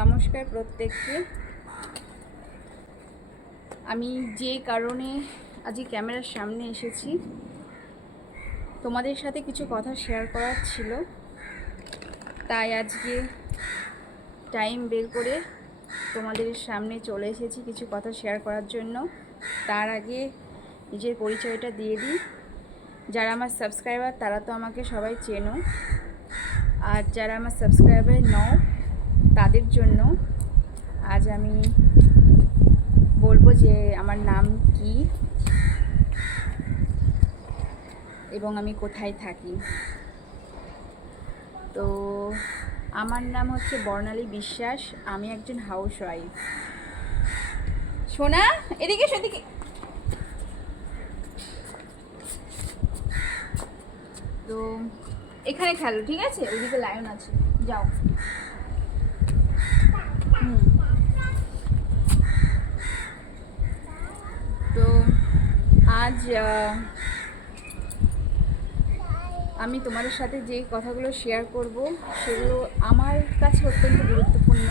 নমস্কার প্রত্যেককে। আমি যে কারণে আজকে ক্যামেরার সামনে এসেছি, তোমাদের সাথে কিছু কথা শেয়ার করার ছিল। তাই আজকে টাইম বের করে তোমাদের সামনে চলে এসেছি কিছু কথা শেয়ার করার জন্য। তার আগে নিজের পরিচয়টা দিয়ে দিই। যারা আমার সাবস্ক্রাইবার তারা তো আমাকে সবাই চেনো। আর যারা আমার সাবস্ক্রাইবার নও তাদের জন্য আজ আমি বলব যে আমার নাম কি এবং আমি কোথায় থাকি। তো আমার নাম হচ্ছে বর্ণালী বিশ্বাস, আমি একজন হাউস ওয়াইফ সোনা, এদিকে সেদিকে তো এখানে খেলো, ঠিক আছে? ওইদিকে লায়ন আছে। যাও হুম। তো আজ আমি তোমাদের সাথে যে কথাগুলো শেয়ার করব, সেগুলো আমার কাছে অত্যন্ত গুরুত্বপূর্ণ।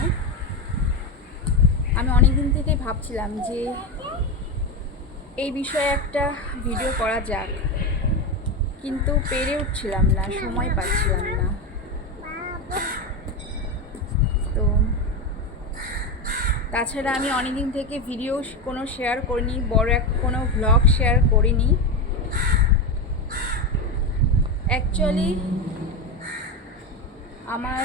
আমি অনেক দিন থেকেই ভাবছিলাম যে এই বিষয়ে একটা ভিডিও করা যাক, কিন্তু পেরে উঠছিলাম না, সময় পাচ্ছিলাম না তো তাছাড়া আমি অনেকদিন থেকে ভিডিও কোনো শেয়ার করিনি, বড় এক কোনো ভ্লগ শেয়ার করিনি। অ্যাকচুয়ালি আমার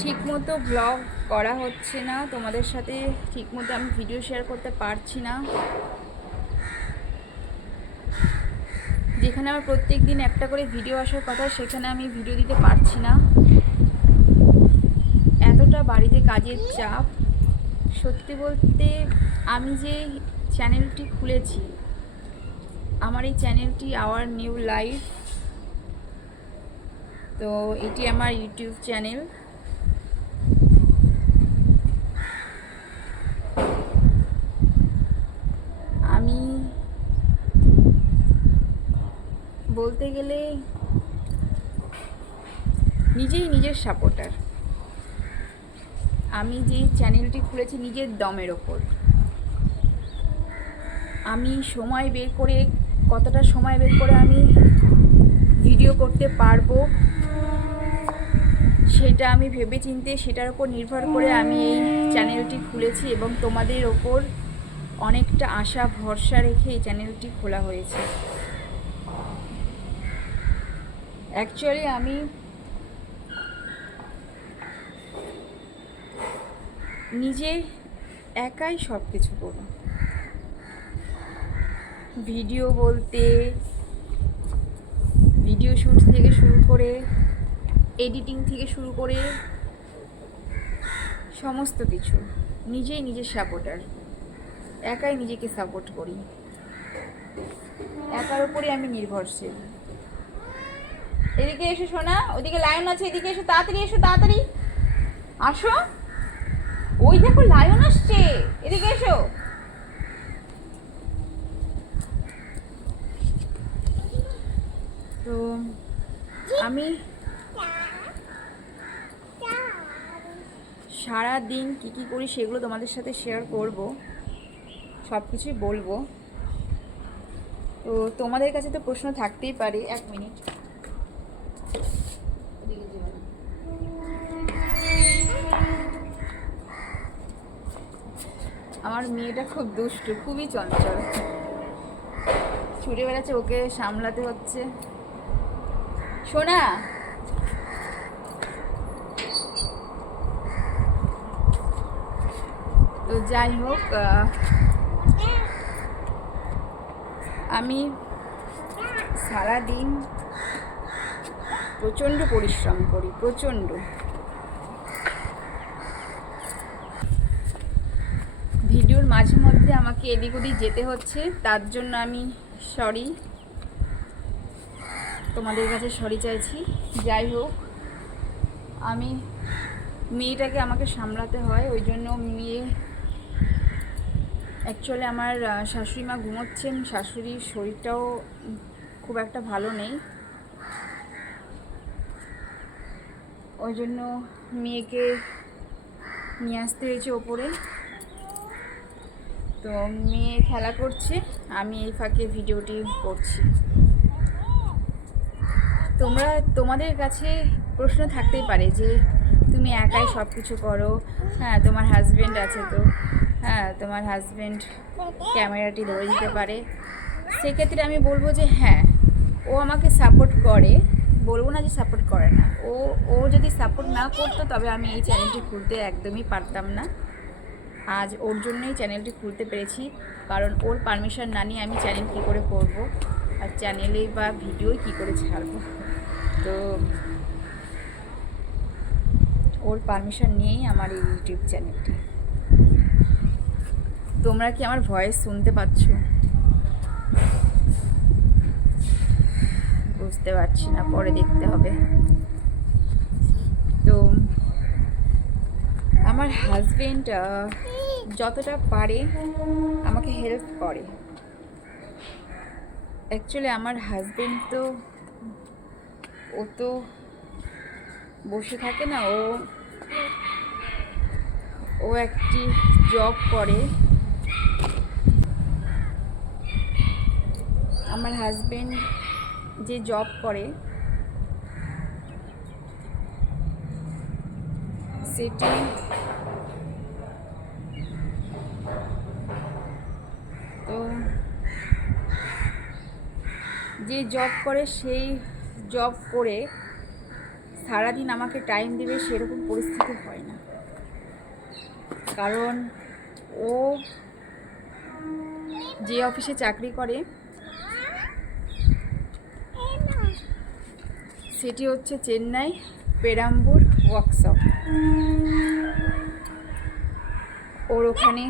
ঠিকমতো ব্লগ করা হচ্ছে না। তোমাদের সাথে ঠিকমতো আমি ভিডিও শেয়ার করতে পারছি না। যেখানে আমার প্রত্যেক দিন একটা করে ভিডিও আসার কথা, সেখানে আমি ভিডিও দিতে পারছি না। বাড়িতে কাজের চাপ। সত্যি বলতে আমি যে চ্যানেলটি খুলেছি, আমার এই চ্যানেলটি আওয়ার নিউ লাইফ। তো এটি আমার ইউটিউব চ্যানেল। আমি বলতে গেলে নিজেই নিজের সাপোর্টার আমি যেই চ্যানেলটি খুলেছি নিজের দমের ওপর। আমি সময় বের করে, কতটা সময় বের করে আমি ভিডিও করতে পারব, সেটা আমি ভেবে চিনতে সেটার ওপর নির্ভর করে আমি এই চ্যানেলটি খুলেছি এবং তোমাদের ওপর অনেকটা আশা, ভরসা রেখে এই চ্যানেলটি খোলা হয়েছে। অ্যাকচুয়ালি আমি নিজে একাই সব কিছু করব ভিডিও বলতে, ভিডিও শ্যুট থেকে শুরু করে, এডিটিং থেকে শুরু করে সমস্ত কিছু। নিজেই নিজের সাপোর্টার একাই নিজেকে সাপোর্ট করি। একার উপরে আমি নির্ভরশীল। এদিকে এসো শোনা ওদিকে লাইন আছে, এদিকে এসো, তাড়াতাড়ি এসো, তাড়াতাড়ি। আসো। ওই দেখো লায়ন আসছে। এদিকে এসো। তো আমি সারা দিন কী কী করি সেগুলো তোমাদের সাথে শেয়ার করব। সব কিছুই বলব। তো তোমাদের কাছে তো প্রশ্ন থাকতেই পারে, এক মিনিট। আমার মেয়েটা খুব দুষ্টু, খুবই চঞ্চল। ছুটে বেড়াচ্ছে, ওকে সামলাতে হচ্ছে। শোনা তো যাই হোক আমি সারাদিন প্রচণ্ড পরিশ্রম করি, প্রচণ্ড ভিডিওর মাঝে মধ্যে আমাকে এদিক ওদিক যেতে হচ্ছে, তার জন্য আমি সরি তোমাদের কাছে সরি চাইছি। যাই হোক, আমি মেয়েটাকে আমাকে সামলাতে হয়, ওই জন্য মেয়ে অ্যাকচুয়ালি আমার শাশুড়ি মা ঘুমোচ্ছেন, শাশুড়ির শরীরটাও খুব একটা ভালো নেই। ওই জন্য মেয়েকে নিয়ে আসতে হয়েছে ওপরে। তো মেয়ে খেলা করছে, আমি এই ফাঁকে ভিডিওটি করছি। তোমরা, তোমাদের কাছে প্রশ্ন থাকতেই পারে যে তুমি একাই সব কিছু করো। হ্যাঁ তোমার হাজব্যান্ড আছে তো। হ্যাঁ তোমার হাজব্যান্ড ক্যামেরাটি ধরে দিতে পারে। সেক্ষেত্রে আমি বলব যে হ্যাঁ ও আমাকে সাপোর্ট করে। বলব না যে সাপোর্ট করে না। ও ও যদি সাপোর্ট না করতো, তবে আমি এই চ্যানেলটি খুলতে একদমই পারতাম না। আজ ওর জন্যই চ্যানেলটি খুলতে পেরেছি, কারণ ওর পারমিশন না নিয়ে আমি চ্যানেল কী করে করব? আর চ্যানেলে বা ভিডিও কী করে ছাড়বো? তো ওর পারমিশন নিয়েই আমার এই ইউটিউব চ্যানেলটি। তোমরা কি আমার ভয়েস শুনতে পাচ্ছ? বুঝতে পারছি না, পরে দেখতে হবে। তো আমার হাজবেন্ড যতটা পারে আমাকে হেল্প করে। অ্যাকচুয়ালি আমার হাজবেন্ড তো, ও তো বসে থাকে না, ও ও একটি জব করে। আমার হাজবেন্ড যে জব করে, সেটি তো যে জব করে, সেই জব করে সারাদিন আমাকে টাইম দেবে সেরকম পরিস্থিতি হয় না। কারণ ও যে অফিসে চাকরি করে, সেটি হচ্ছে চেন্নাই, পেরাম্বুর ওয়ার্কশপ ওর ওখানে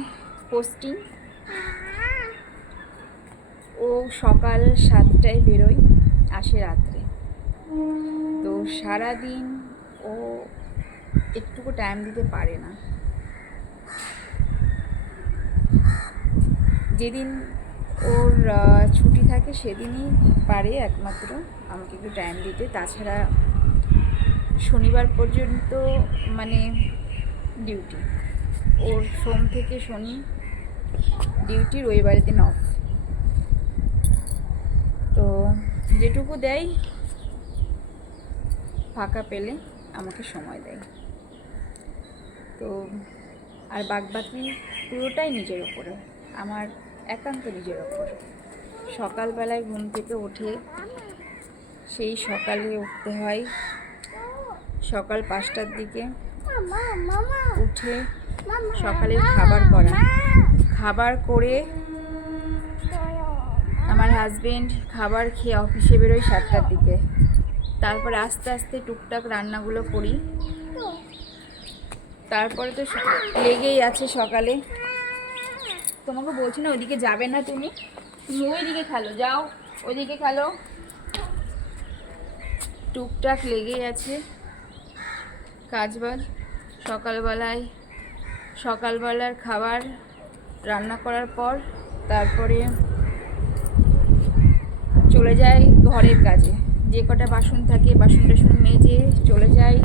পোস্টিং সকাল সাতটায় বেরোয় আসে রাত্রে। তো সারাদিন ও একটুকু টাইম দিতে পারে না। যেদিন ওর ছুটি থাকে সেদিনই পারে একমাত্র আমাকে একটু টাইম দিতে। তাছাড়া শনিবার পর্যন্ত মানে ডিউটি ওর সোম থেকে শনি ডিউটি রবিবারের দিন অফ তো যেটুকু দেয়, ফাঁকা পেলে আমাকে সময় দেয়। তো, আর বাদবাকি পুরোটাই নিজের ওপরে, আমার একান্ত নিজের ওপর। সকালবেলায় ঘুম থেকে উঠে সেই সকালে উঠতে হয়। সকাল পাঁচটার দিকে উঠে সকালের খাবার করা। খাবার করে আমার হাজবেন্ড খাবার খেয়ে অফিসে বেরোয় সাতটার দিকে। তারপর আস্তে আস্তে টুকটাক রান্নাগুলো করি। তারপরে তো লেগেই আছে সকালে। তোমাকে বলছি না, ওইদিকে যাবে না তুমি? তুমি ওইদিকে খেলো, যাও, ওইদিকে খেলো। টুকটাক লেগেই আছে কাজবাজ। সকালবেলায়, সকালবেলার খাবার রান্না করার পর, তারপরে চলে যাই ঘরের কাজে। যে কটা বাসন থাকে, বাসন টাসন মেজে চলে যাই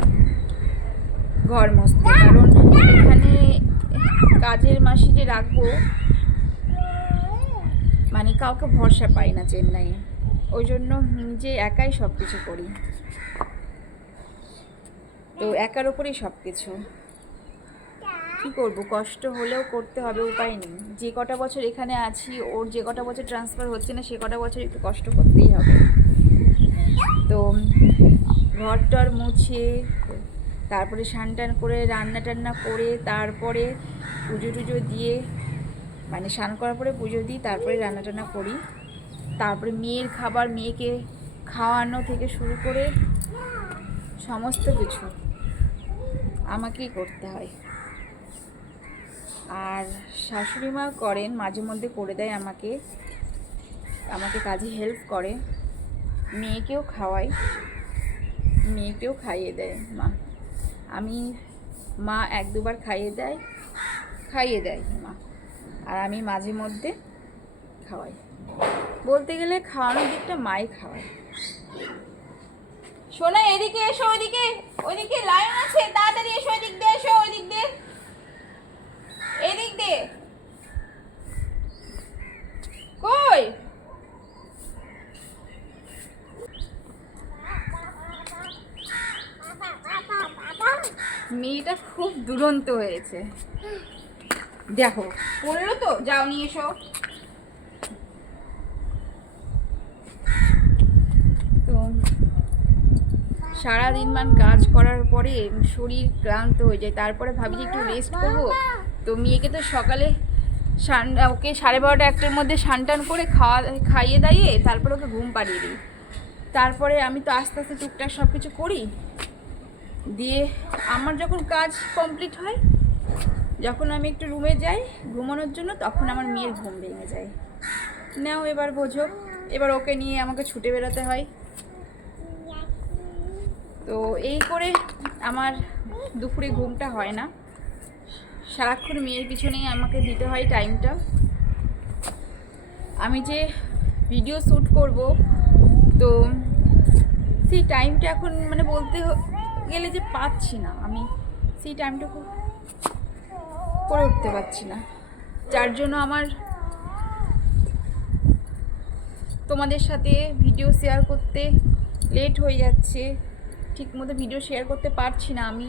ঘর মুছতে কারণ এখানে কাজের মাসি যে রাখব মানে কাউকে ভরসা পাই না চেন্নাইয়ে। ওই জন্য নিজে একাই সব কিছু করি। তো একার ওপরেই সব কিছু কী করব? কষ্ট হলেও করতে হবে, উপায় নেই। যে কটা বছর এখানে আছি, ওর যে কটা বছর ট্রান্সফার হচ্ছে না, সে কটা বছর একটু কষ্ট করতেই হবে। তো ঘর টর মুছে, তারপরে স্নান টান করে রান্না টান্না করে, তারপরে পুজো টুজো দিয়ে মানে স্নান করার পরে পুজো দিই, তারপরে রান্না টান্না করি। তারপরে মেয়ের খাবার, মেয়েকে খাওয়ানো থেকে শুরু করে সমস্ত কিছু আমাকেই করতে হয়। আর শাশুড়ি মা করেন, মাঝে মধ্যে করে দেয় আমাকে। আমাকে কাজে হেল্প করে। মেয়েকেও খাওয়াই মেয়েকেও খাইয়ে দেয় মা। আমি মা এক দুবার খাইয়ে দেয় খাইয়ে দেয় মা। আর আমি মাঝে মধ্যে খাওয়াই। বলতে গেলে খাওয়ানোর দিকটা মাই খাওয়ায়। শোনা, এদিকে এসো, ওইদিকে। ওইদিকে লাইন আছে, তাড়াতাড়ি এসো ওইদিক দিয়ে এসো মেয়েটা খুব দুরন্ত হয়েছে। দেখো, পড়ল তো? যাও, নিয়ে এসো। তো সারাদিন মান কাজ করার পরে শরীর ক্লান্ত হয়ে যায়। তারপরে ভাবি যে একটু রেস্ট করব। তো মেয়েকে তো সকালে সান, ওকে সাড়ে বারোটা একটার মধ্যে সানটান করে খাওয়া, খাইয়ে দাইয়ে তারপরে ওকে ঘুম পাড়িয়ে দিই। তারপরে আমি তো আস্তে আস্তে টুকটাক সব কিছু করি। দিয়ে আমার যখন কাজ কমপ্লিট হয়, যখন আমি একটু রুমে যাই ঘুমানোর জন্য, তখন আমার মেয়ের ঘুম ভেঙে যায়। নাও এবার বোঝো, এবার ওকে নিয়ে আমাকে ছুটে বেরোতে হয়। তো এই করে আমার দুপুরে ঘুমটা হয় না। সারাক্ষণ মেয়ের পিছনেই আমাকে দিতে হয় টাইমটা। আমি যে ভিডিও শ্যুট করব, তো সেই টাইমটা এখন মানে বলতে গেলে যে পাচ্ছি না, আমি সেই টাইমটুকু করে উঠতে পারছি না। যার জন্য আমার তোমাদের সাথে ভিডিও শেয়ার করতে লেট হয়ে যাচ্ছে ঠিক মতো ভিডিও শেয়ার করতে পারছি না আমি।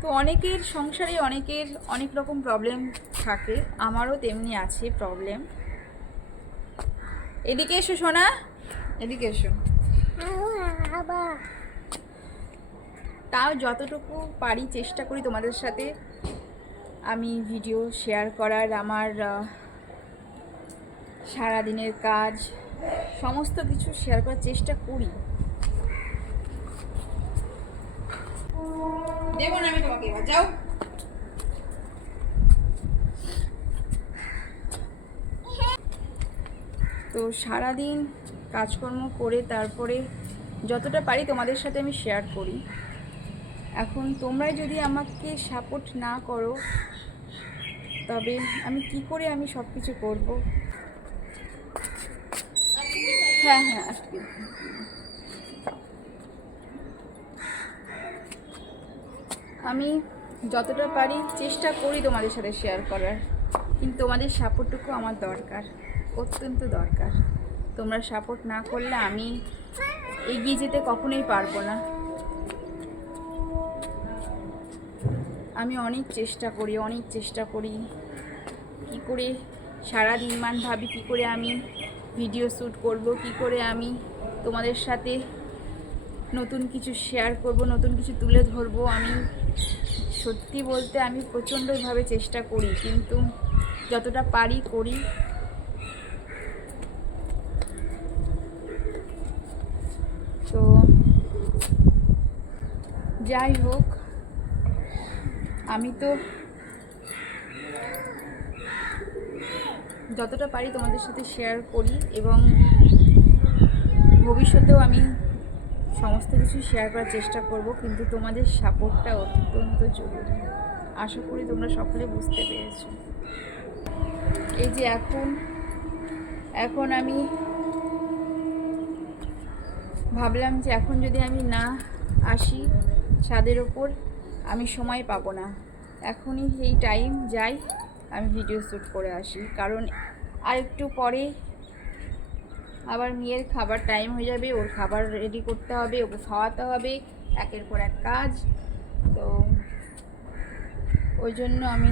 তো অনেকের সংসারে অনেকের অনেক রকম প্রবলেম থাকে, আমারও তেমনি আছে প্রবলেম এদিকে এসো সোনা, এদিকে এসো। তাও যতটুকু পারি চেষ্টা করি তোমাদের সাথে আমি ভিডিও শেয়ার করার, আমার সারাদিনের কাজ, সমস্ত কিছু শেয়ার করার চেষ্টা করি। আমি তোমাকে এবার, যাও। তো সারাদিন কাজকর্ম করে তারপরে যতটা পারি তোমাদের সাথে আমি শেয়ার করি। এখন তোমরা যদি আমাকে সাপোর্ট না করো, তবে আমি কি করে আমি সব কিছু করব? হ্যাঁ হ্যাঁ আজকে। আমি যতটা পারি চেষ্টা করি তোমাদের সাথে শেয়ার করার, কিন্তু তোমাদের সাপোর্টটুকু আমার দরকার, অত্যন্ত দরকার। তোমরা সাপোর্ট না করলে আমি এগিয়ে যেতে কখনোই পারব না। আমি অনেক চেষ্টা করি, অনেক চেষ্টা করি। কি করে সারা দিন মান ভাবি, কী করে আমি ভিডিও শ্যুট করব, কি করে আমি তোমাদের সাথে নতুন কিছু শেয়ার করব, নতুন কিছু তুলে ধরবো। আমি সত্যি বলতে আমি প্রচণ্ডভাবে চেষ্টা করি, কিন্তু যতটা পারি করি। তো যাই হোক আমি তো যতটা পারি তোমাদের সাথে শেয়ার করি এবং ভবিষ্যতেও আমি সমস্ত কিছু শেয়ার করার চেষ্টা করব, কিন্তু তোমাদের সাপোর্টটা অত্যন্ত জরুরি। আশা করি তোমরা সকলে বুঝতে পেরেছ। এই যে এখন এখন আমি ভাবলাম যে এখন যদি আমি না আসি ছাদের ওপর আমি সময় পাবো না। এখনই এই টাইম যাই, আমি ভিডিও শ্যুট করে আসি। কারণ আর একটু পরে আবার মেয়ের খাবার টাইম হয়ে যাবে, ওর খাবার রেডি করতে হবে, ওকে খাওয়াতে হবে, একের পর এক কাজ। তো ওই জন্য আমি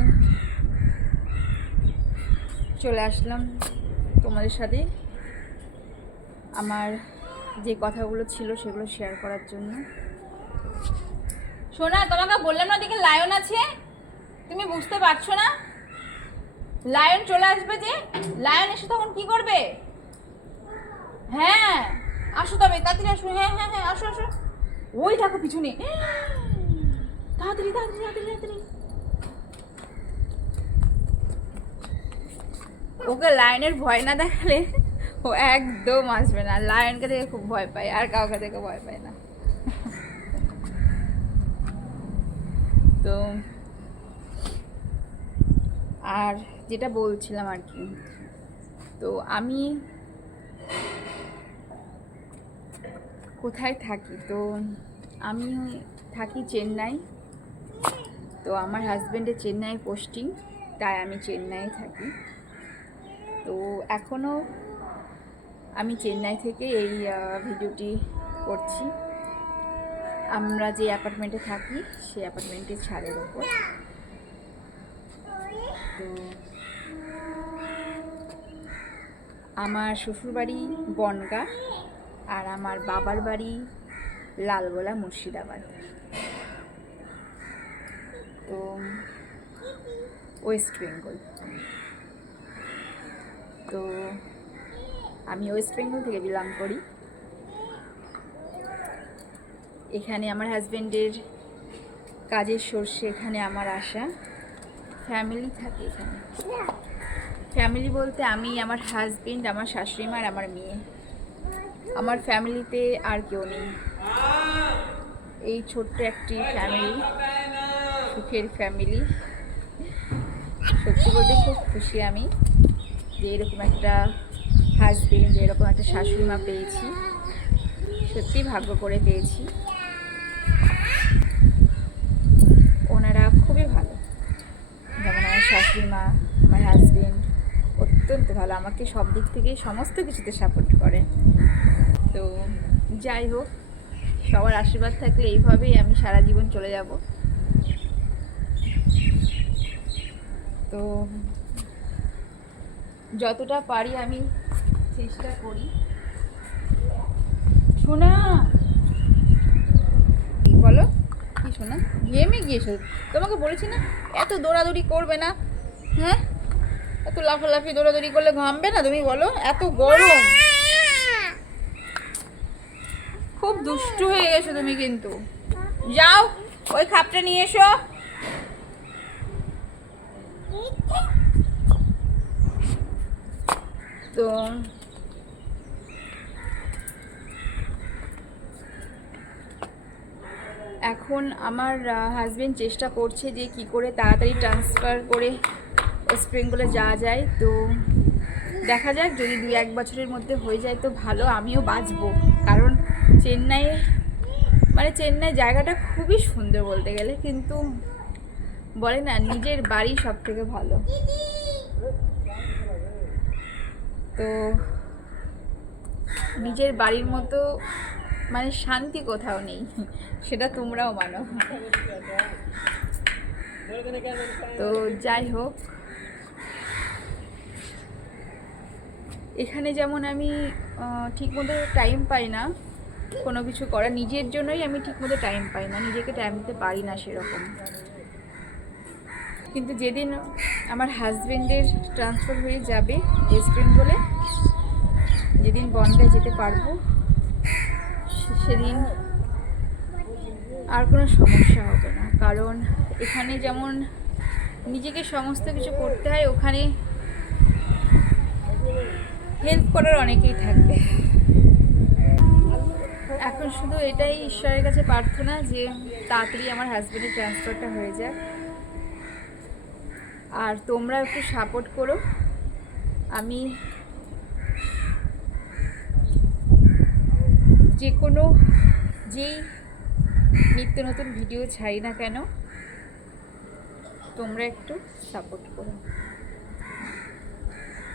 চলে আসলাম তোমাদের সাথে আমার যে কথাগুলো ছিল সেগুলো শেয়ার করার জন্য। শোনা তোমাকে বললাম না দিকে লায়ন আছে? তুমি বুঝতে পারছ না? লায়ন চলে আসবে যে? লায়ন এসে তখন কি করবে? হ্যাঁ আসো তবে, তাড়াতাড়ি আসো হ্যাঁ হ্যাঁ হ্যাঁ আসো আসো। ওই দেখো পিছনে। তাড়াতাড়ি তাড়াতাড়ি তাড়াতাড়ি ওকে লায়নের ভয় না দেখালে ও একদম আসবে না। লায়নকে দেখে খুব ভয় পায়, আর কাউকে দেখে ভয় পায় না। তো আর যেটা বলছিলাম আর কি, তো আমি কোথায় থাকি? তো আমি থাকি চেন্নাই। তো আমার হাজব্যান্ডের চেন্নাই পোস্টিং তাই আমি চেন্নাই থাকি। তো এখনও আমি চেন্নাই থেকে এই ভিডিওটি করছি। আমরা যে অ্যাপার্টমেন্টে থাকি, সেই অ্যাপার্টমেন্টের ছাদের ওপর। তো আমার শ্বশুরবাড়ি বনগা আর আমার বাবার বাড়ি লালগোলা মুর্শিদাবাদ। তো ওয়েস্ট বেঙ্গল তো আমি ওয়েস্ট বেঙ্গল থেকে বিলং করি। এখানে আমার হাজব্যান্ডের কাজের সোর্সে এখানে আমার আসা। ফ্যামিলি থাকে এখানে। ফ্যামিলি বলতে আমি, আমার হাজবেন্ড আমার শাশুড়ি মা আর আমার মেয়ে। আমার ফ্যামিলিতে আর কেউ নেই। এই ছোট্ট একটি ফ্যামিলি সুখের ফ্যামিলি সত্যি বলতে খুব খুশি আমি যে এরকম একটা হাজবেন্ড এরকম একটা শাশুড়ি মা পেয়েছি। সত্যি ভাগ্য করে পেয়েছি। খুবই ভালো। যেমন আমার শাশুড়ি মা, আমার হাজবেন্ড অত্যন্ত ভালো। আমাকে সব দিক থেকে সমস্ত কিছুতে সাপোর্ট করে। তো যাই হোক, সবার আশীর্বাদ থাকলে এইভাবেই আমি সারা জীবন চলে যাব। তো যতটা পারি আমি চেষ্টা করি। শোনা কি বলো কি শোনা গেমে গিয়েছো? তোমাকে বলেছি না, এত দৌড়াদৌড়ি করবে না হ্যাঁ? এত লাফালাফি দৌড়াদৌড়ি করলে ঘামবে না তুমি বলো? এত গরম। খুব দুষ্টু হয়ে গেছো তুমি কিন্তু। যাও, ওই খাপটা নিয়ে এসো। তো এখন আমার হাজবেন্ড চেষ্টা করছে যে কি করে তাড়াতাড়ি ট্রান্সফার করে ওয়েস্ট বেঙ্গলে যাওয়া যায়। তো দেখা যাক, যদি দু এক বছরের মধ্যে হয়ে যায় তো ভালো, আমিও বাঁচবো। কারণ চেন্নাইয়ে মানে চেন্নাই জায়গাটা খুবই সুন্দর বলতে গেলে, কিন্তু বলে না, নিজের বাড়ি সব থেকে ভালো। তো নিজের বাড়ির মতো মানে শান্তি কোথাও নেই। সেটা তোমরাও মানো। তো যাই হোক। এখানে যেমন আমি ঠিকমতো টাইম পাই না। কোনো কিছু করা নিজের জন্যই আমি ঠিকমতো টাইম পাই না। নিজেকে টাইম দিতে পারি না সেরকম। কিন্তু যেদিন আমার হাজবেন্ডের ট্রান্সফার হয়ে যাবে ওয়েস্ট বেঙ্গলে যেদিন বনগায় যেতে পারব সেদিন। আর কোনো সমস্যা হবে না। কারণ এখানে যেমন নিজেকে সমস্ত কিছু করতে হয়, ওখানে হেল্প করার অনেকেই থাকবে। এখন শুধু এটাই ঈশ্বরের কাছে প্রার্থনা যে তাড়াতাড়ি আমার হাজবেন্ডের ট্রান্সফারটা হয়ে যাক। আর তোমরা একটু সাপোর্ট করো। আমি যে কোনো যেই নিত্য নতুন ভিডিও ছাড়ি না কেন, তোমরা একটু সাপোর্ট করো।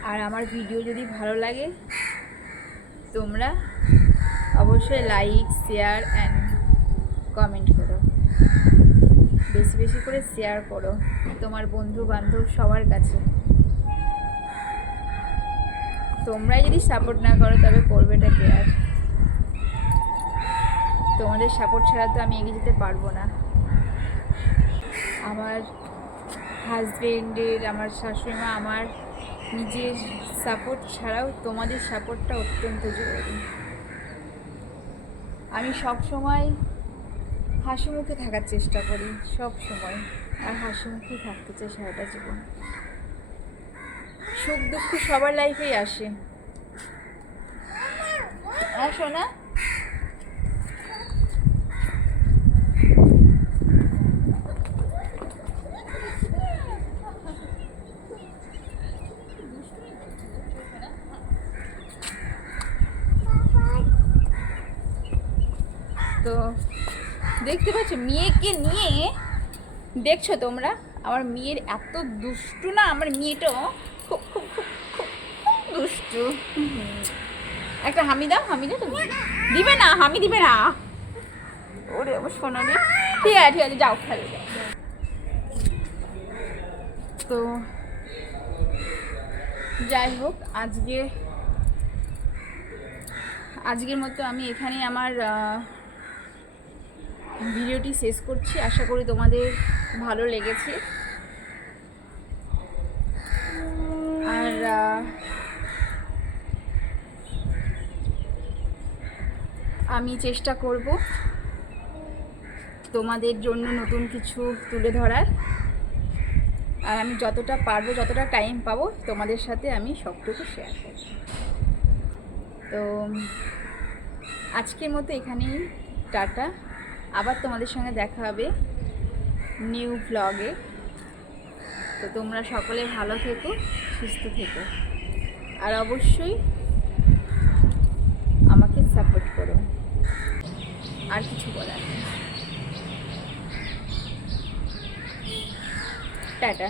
আর আমার ভিডিও যদি ভালো লাগে, তোমরা অবশ্যই লাইক শেয়ার অ্যান্ড কমেন্ট করো। বেশি বেশি করে শেয়ার করো তোমার বন্ধু বান্ধব সবার কাছে। তোমরা যদি সাপোর্ট না করো, তবে করবেটা কে আর তোমাদের সাপোর্ট ছাড়া তো আমি এগিয়ে যেতে পারব না। আমার হাজবেন্ডের আমার শাশুড়িমা আমার নিজের সাপোর্ট ছাড়াও তোমাদের সাপোর্টটা অত্যন্ত জরুরি। আমি সব সময় হাসি মুখে থাকার চেষ্টা করি, সব সময়। আর হাসি মুখেই থাকতে চাই সারাটা জীবন। সুখ দুঃখ সবার লাইফেই আসে। আসো না তো দেখতে মেয়েকে নিয়ে দেখছ তোমরা? আমার মেয়ের এত দুষ্টু না, আমার মেয়েটাও খুব খুব খুব খুব দুষ্টু। একটা হামি দাও হামি দাও তুমি। দিবে না, হামি দিবে না। ওরে আমার সোনালি ঠিক আছে ঠিক আছে, যাও, খেলে, যাও। তো যাই হোক, আজকে, আজকের মতো আমি এখানেই আমার ভিডিওটি শেষ করছি। আশা করি তোমাদের ভালো লেগেছে। আর আমি চেষ্টা করব তোমাদের জন্য নতুন কিছু তুলে ধরার। আর আমি যতটা পারব, যতটা টাইম পাবো, তোমাদের সাথে আমি সবটুকু শেয়ার করব। তো, আজকের মতো এখানেই। টাটা। আবার তোমাদের সঙ্গে দেখা হবে নিউ ব্লগে। তো তোমরা সকলে ভালো থেকো, সুস্থ থেকো। আর অবশ্যই আমাকে সাপোর্ট করো। আর কিছু বলার টাটা।